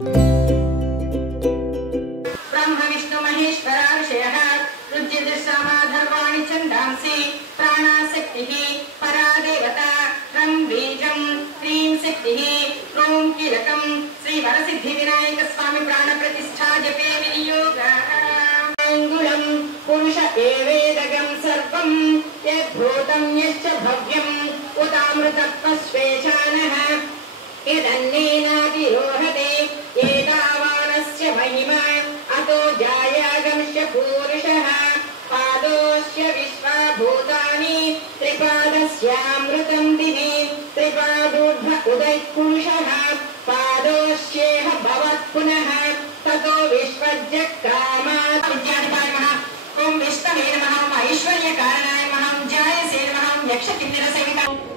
ब्रह्म विष्णु महेश्वरा ऋषयः रुद्रदशामाधर्वाणि छन्दांसि प्राणाशक्तिः परा देवता त्रं बीजं क्लीं शक्तिः ॐ कीलकं श्री वरसिद्धिविनायक स्वामी प्राणप्रतिष्ठा जपे विनियोगः अंगुलं पुरुष एवेदगं सर्वं यद्भूतं यश्च भव्यम् उतामृतत्वस्वेशानः यदन्नेनातिरोहते एतावानस्य महिमा अतो जायागम्स्य पूरुषः पादोस्य विश्वाभूतानि त्रिपादस्यामृतं दिवि त्रिपादोर्ध्व उदयपुरुषः पादोस्येह भवत् पुनः ततो विश्वजक्रामात् विद्याधिपाय नमः ओम विष्णवे नमः ओम ऐश्वर्यकारणाय नमः ओम जायसे नमः ओम यक्षकिन्नरसेविकाय